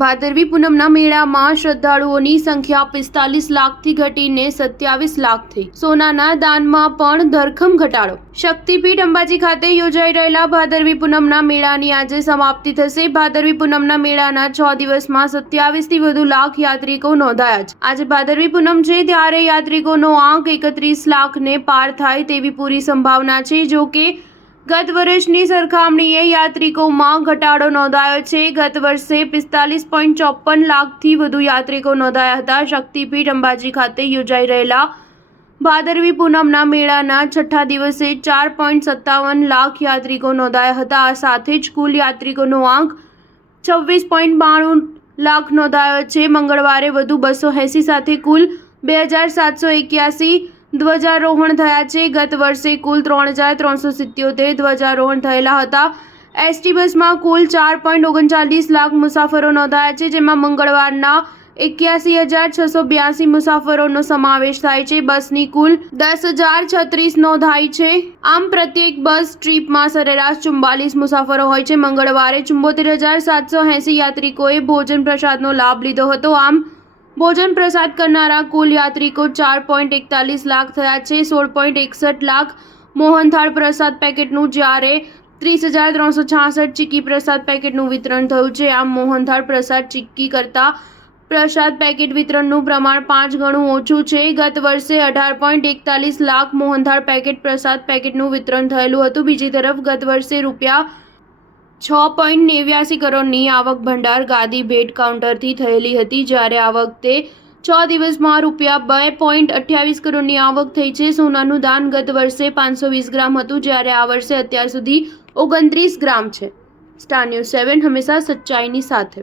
ભાદરવી પૂનમના મેળામાં શ્રદ્ધાળુઓની સંખ્યા 45 લાખથી ઘટીને 27 લાખ થઈ. સોનાના દાનમાં પણ ધરખમ ઘટાડો. શક્તિપીઠ અંબાજી ખાતે યોજાઈ રહેલા ભાદરવી પૂનમના મેળાની આજે સમાપ્તિ થશે. ભાદરવી પૂનમના મેળાના 6 દિવસમાં 27થી વધુ લાખ યાત્રિકો નોંધાયા છે. આજે ભાદરવી પૂનમ છે ત્યારે યાત્રિકોનો આંક 31 લાખને પાર થાય તેવી પૂરી સંભાવના છે. જો કે ગત વર્ષની સરખામણીએ યાત્રિકોમાં ઘટાડો નોંધાયો છે. ગત વર્ષે 45.54 લાખથી વધુ યાત્રિકો નોંધાયા હતા. શક્તિપીઠ અંબાજી ખાતે યોજાઈ રહેલા ભાદરવી પૂનમના મેળાના છઠ્ઠા દિવસે 4.57 લાખ યાત્રિકો નોંધાયા હતા. આ સાથે જ કુલ યાત્રિકોનો આંક 26.92 લાખ નોંધાયો છે. મંગળવારે વધુ 280 સાથે કુલ 2781 ધ્વજારોહણ થયા છે. ગત વર્ષે કુલ 3377 ધ્વજારોહણ થયેલા હતા. એસટી બસમાં કુલ 4.39 લાખ મુસાફરો નોંધાયા છે, જેમાં મંગળવારના 81,682 મુસાફરોનો સમાવેશ થાય છે. બસની કુલ 10,036 નોંધાઈ છે. આમ પ્રત્યેક બસ ટ્રીપમાં સરેરાશ 44 મુસાફરો હોય છે. મંગળવારે 74,780 યાત્રિકોએ ભોજન પ્રસાદનો લાભ લીધો હતો. આમ ભોજન પ્રસાદ કરનારા કુલ યાત્રિકો 4.41 લાખ થયા છે. 16.61 લાખ મોહનથાળ પ્રસાદ પેકેટનું જ્યારે 30,366 ચીકી પ્રસાદ પેકેટનું વિતરણ થયું છે. આમ મોહનથાળ પ્રસાદ ચીક્કી કરતાં પ્રસાદ પેકેટ વિતરણનું પ્રમાણ 5 ગણું ઓછું છે. ગત વર્ષે 18.41 લાખ મોહનથાળ પેકેટ પ્રસાદ પેકેટનું વિતરણ થયેલું હતું. બીજી તરફ ગત વર્ષે રૂપિયા 6.89 કરોડની આવક ભંડાર ગાદી ભેટ કાઉન્ટરથી થયેલી હતી, જ્યારે આ વખતે 6 દિવસમાં રૂપિયા 2.28 કરોડની આવક થઈ છે. સોનાનું દાન ગત વર્ષે 520 ગ્રામ હતું, જ્યારે આ વર્ષે અત્યાર સુધી 29 ગ્રામ છે. સ્ટાર ન્યૂઝ 7 હંમેશા સચ્ચાઈની સાથે.